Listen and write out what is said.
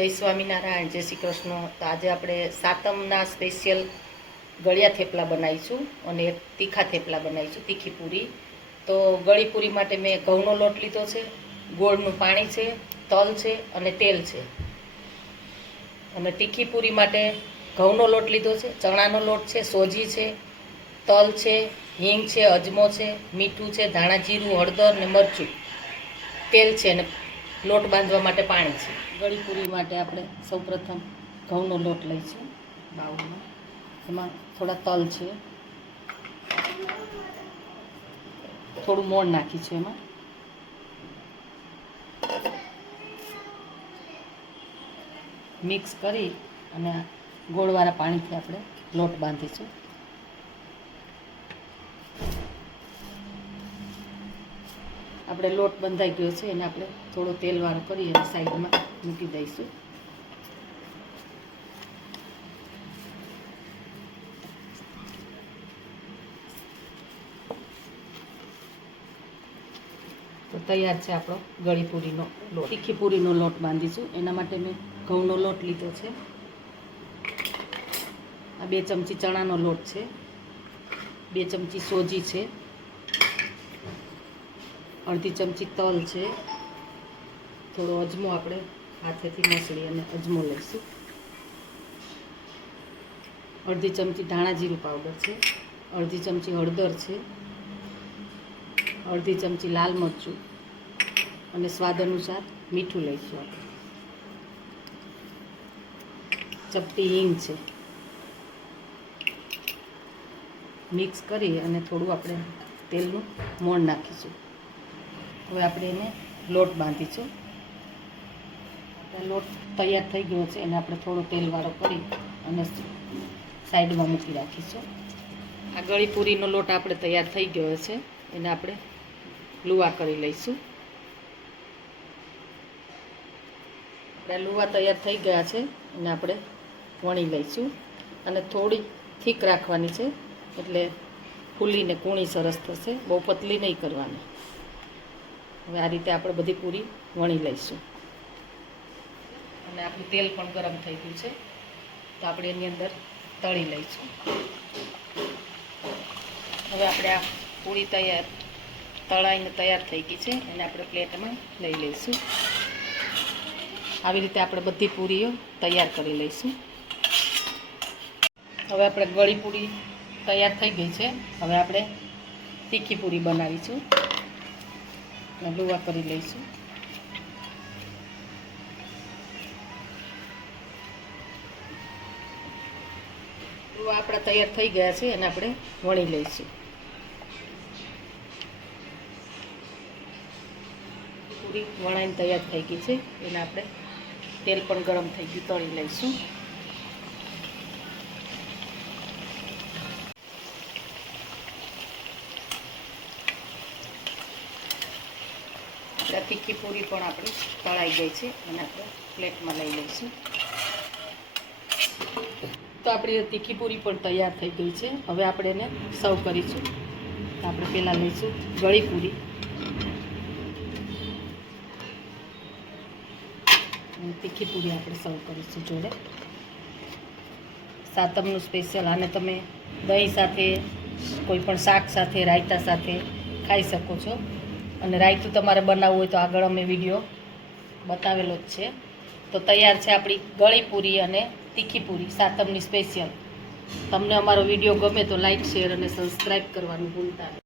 જય સ્વામિનારાયણ, જય શ્રી કૃષ્ણ. તો આજે આપણે સાતમના સ્પેશિયલ ગળિયા થેપલા બનાવીશું અને તીખા થેપલા બનાવીશું, તીખી પૂરી. તો ગળી પૂરી માટે મેં ઘઉંનો લોટ લીધો છે, ગોળનું પાણી છે, તલ છે અને તેલ છે. અને તીખી પૂરી માટે ઘઉંનો લોટ લીધો છે, ચણાનો લોટ છે, સોજી છે, તલ છે, હિંગ છે, અજમો છે, મીઠું છે, ધાણા જીરું, હળદર ને મરચું. તેલ છે ને લોટ બાંધવા માટે પાણી છે. ગળીપુરી માટે આપણે સૌપ્રથમ ઘઉંનો લોટ લઈશું બાઉલમાં. એમાં થોડા તલ છે. થોડું મોણ નાખીશું એમાં. મિક્સ કરી અને ગોળવાળા પાણીથી આપણે લોટ બાંધીશું. આપણે લોટ બંધાઈ ગયો છે, એને આપણે થોડો તેલવાળો કરી અને સાઈડમાં મૂકી દઈશું. તો તૈયાર છે આપણો ગળી પૂરીનો લોટ. તીખી પૂરીનો લોટ બાંધીશું. એના માટે મેં ઘઉંનો લોટ લીધો છે. આ બે ચમચી ચણાનો લોટ છે. બે ચમચી સોજી છે. અડધી ચમચી તલ છે. થોડો અજમો આપણે હાથેથી મસળી અને અજમો લઈશું. અડધી ચમચી ધાણા જીરું પાવડર છે. અડધી ચમચી હળદર છે. અડધી ચમચી લાલ મરચું અને સ્વાદ અનુસાર મીઠું લઈશું આપણે. ચપટી હિંગ છે. મિક્સ કરી અને થોડું આપણે તેલનું મોણ નાખીશું. હવે આપણે એને લોટ બાંધીશું. લોટ તૈયાર થઈ ગયો છે, એને આપણે થોડો તેલવાળો કરી અને સાઈડમાં મૂકી રાખીશું. આ ગળીપૂરીનો લોટ આપણે તૈયાર થઈ ગયો છે, એને આપણે લુવા કરી લઈશું. આપણે લુવા તૈયાર થઈ ગયા છે, એને આપણે વણી લઈશું. અને થોડી થીક રાખવાની છે, એટલે ફૂલીને કૂણી સરસ થશે, બહુ પતલી નહીં કરવાની. હવે આ રીતે આપણે બધી પૂરી વણી લઈશું. અને આપણું તેલ પણ ગરમ થઈ ગયું છે. તો આપણે એની અંદર તળી લઈશું. હવે આપણે આ પૂરી તૈયાર, તળાઈને તૈયાર થઈ ગઈ છે. એને આપણે પ્લેટમાં લઈ લઈશું. આવી રીતે આપણે બધી પૂરીઓ તૈયાર કરી લઈશું. હવે આપણે ગળી પૂરી તૈયાર થઈ ગઈ છે. હવે આપણે તીખી પૂરી બનાવીશું. લુવા કરી લઈશું. લુવા આપણા તૈયાર થઈ ગયા છે એને આપણે વણી લઈશું. પૂરી વણાઈને તૈયાર થઈ ગઈ છે. એને આપણે તેલ પણ ગરમ થઈ ગયું, તળી લઈશું. આપણે તીખી પૂરી પણ આપણી તળાઈ ગઈ છે અને આપણે પ્લેટમાં લઈ લઈશું. તો આપણી તીખી પૂરી પણ તૈયાર થઈ ગઈ છે. હવે આપણે એને સર્વ કરીશું. આપણે પહેલાં લઈશું ગળી પૂરી. તીખી પૂરી આપણે સર્વ કરીશું જોડે. સાતમનું સ્પેશિયલ આને તમે દહીં સાથે, કોઈ પણ શાક સાથે, રાયતા સાથે ખાઈ શકો છો. અને રાયતું તમારે બનાવવું હોય તો આગળ અમે વીડિયો બતાવેલો જ છે. તો તૈયાર છે આપણી ગળી પૂરી અને તીખી પૂરી, સાતમની સ્પેશિયલ તમને અમારો વીડિયો ગમે તો લાઈક શેર અને સબસ્ક્રાઈબ કરવાનું ભૂલતા નહીં.